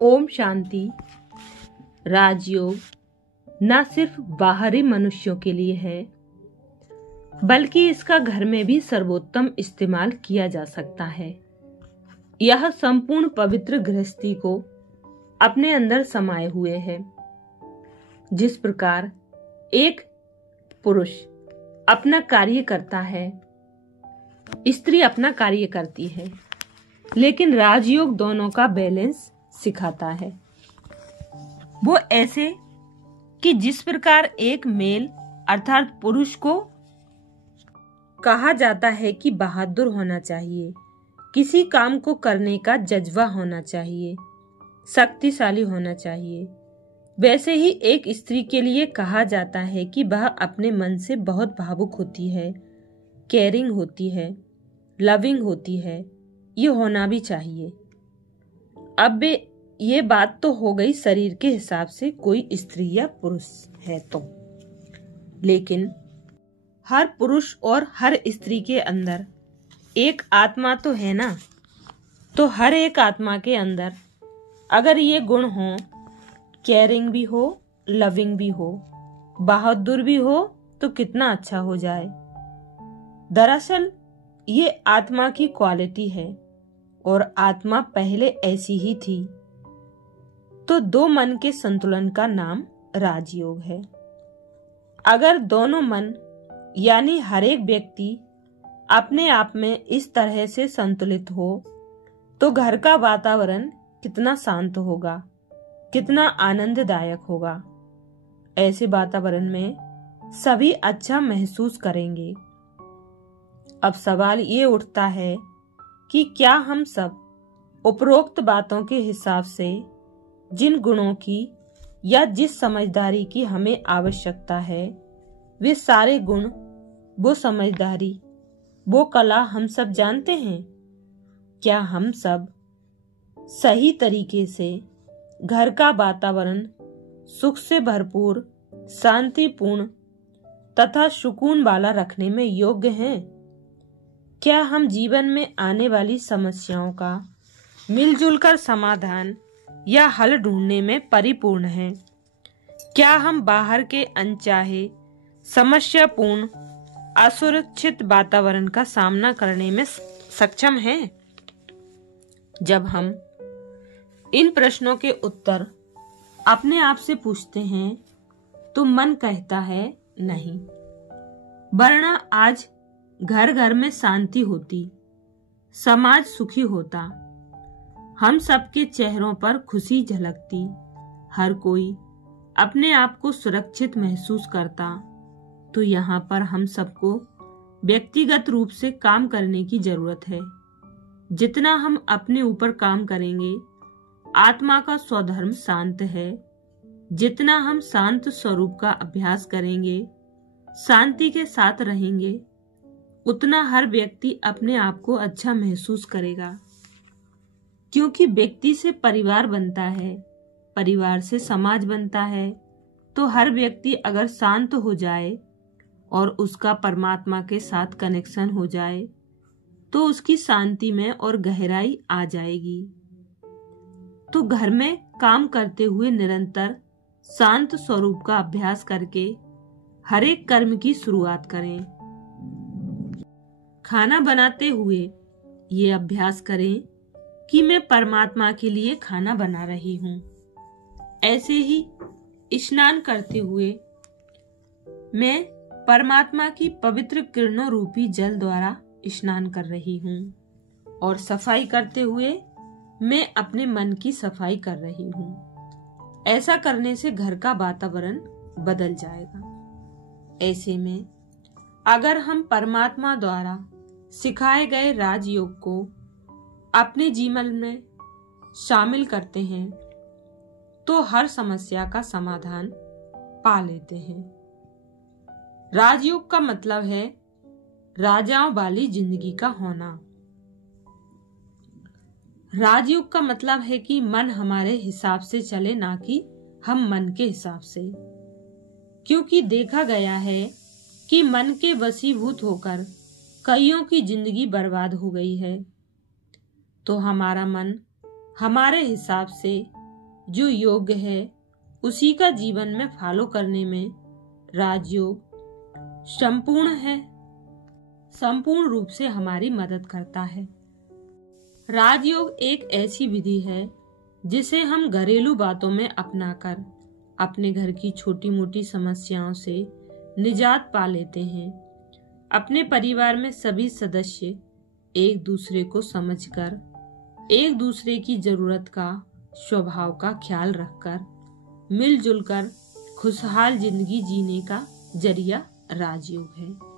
ओम शांति। राजयोग न सिर्फ बाहरी मनुष्यों के लिए है, बल्कि इसका घर में भी सर्वोत्तम इस्तेमाल किया जा सकता है। यह संपूर्ण पवित्र गृहस्थी को अपने अंदर समाये हुए है। जिस प्रकार एक पुरुष अपना कार्य करता है, स्त्री अपना कार्य करती है, लेकिन राजयोग दोनों का बैलेंस सिखाता है। वो ऐसे कि जिस प्रकार एक मेल अर्थात पुरुष को कहा जाता है कि बहादुर होना चाहिए, किसी काम को करने का जज्बा होना चाहिए, शक्तिशाली होना चाहिए, वैसे ही एक स्त्री के लिए कहा जाता है कि वह अपने मन से बहुत भावुक होती है, केयरिंग होती है, लविंग होती है। ये होना भी चाहिए। अब ये बात तो हो गई शरीर के हिसाब से कोई स्त्री या पुरुष है तो, लेकिन हर पुरुष और हर स्त्री के अंदर एक आत्मा तो है ना। तो हर एक आत्मा के अंदर अगर ये गुण हो, केयरिंग भी हो, लविंग भी हो, बहादुर भी हो, तो कितना अच्छा हो जाए। दरअसल ये आत्मा की क्वालिटी है और आत्मा पहले ऐसी ही थी। तो दो मन के संतुलन का नाम राजयोग है। अगर दोनों मन यानी हर एक व्यक्ति अपने आप में इस तरह से संतुलित हो, तो घर का वातावरण कितना शांत होगा, कितना आनंददायक होगा। ऐसे वातावरण में सभी अच्छा महसूस करेंगे। अब सवाल ये उठता है कि क्या हम सब उपरोक्त बातों के हिसाब से जिन गुणों की या जिस समझदारी की हमें आवश्यकता है, वे सारे गुण, वो समझदारी, वो कला हम सब जानते हैं? क्या हम सब सही तरीके से घर का वातावरण सुख से भरपूर, शांतिपूर्ण तथा सुकून वाला रखने में योग्य हैं? क्या हम जीवन में आने वाली समस्याओं का मिलजुल कर समाधान या हल ढूंढने में परिपूर्ण हैं? क्या हम बाहर के अनचाहे, समस्यापूर्ण, असुरक्षित वातावरण का सामना करने में सक्षम हैं? जब हम इन प्रश्नों के उत्तर अपने आप से पूछते हैं, तो मन कहता है नहीं, वरना आज घर घर में शांति होती, समाज सुखी होता, हम सबके चेहरों पर खुशी झलकती, हर कोई अपने आप को सुरक्षित महसूस करता। तो यहाँ पर हम सबको व्यक्तिगत रूप से काम करने की जरूरत है। जितना हम अपने ऊपर काम करेंगे, आत्मा का स्वधर्म शांत है। जितना हम शांत स्वरूप का अभ्यास करेंगे, शांति के साथ रहेंगे, उतना हर व्यक्ति अपने आप को अच्छा महसूस करेगा। क्योंकि व्यक्ति से परिवार बनता है, परिवार से समाज बनता है। तो हर व्यक्ति अगर शांत हो जाए और उसका परमात्मा के साथ कनेक्शन हो जाए, तो उसकी शांति में और गहराई आ जाएगी। तो घर में काम करते हुए निरंतर शांत स्वरूप का अभ्यास करके हर एक कर्म की शुरुआत करें। खाना बनाते हुए ये अभ्यास करें कि मैं परमात्मा के लिए खाना बना रही हूँ। ऐसे ही स्नान करते हुए मैं परमात्मा की पवित्र किरणों रूपी जल द्वारा स्नान कर रही हूँ। और सफाई करते हुए मैं अपने मन की सफाई कर रही हूँ। ऐसा करने से घर का वातावरण बदल जाएगा। ऐसे में अगर हम परमात्मा द्वारा सिखाए गए राजयोग को अपने जीवन में शामिल करते हैं, तो हर समस्या का समाधान पा लेते हैं। राजयोग का मतलब है राजाओं वाली जिंदगी का होना। राजयोग का मतलब है कि मन हमारे हिसाब से चले, ना कि हम मन के हिसाब से। क्योंकि देखा गया है कि मन के वशीभूत होकर कईयों की जिंदगी बर्बाद हो गई है। तो हमारा मन हमारे हिसाब से जो योग्य है उसी का जीवन में फॉलो करने में राजयोग संपूर्ण रूप से हमारी मदद करता है। राजयोग एक ऐसी विधि है जिसे हम घरेलू बातों में अपनाकर अपने घर की छोटी मोटी समस्याओं से निजात पा लेते हैं। अपने परिवार में सभी सदस्य एक दूसरे को समझकर एक दूसरे की जरूरत का स्वभाव का ख्याल रखकर मिलजुल कर खुशहाल जिंदगी जीने का जरिया राजयोग है।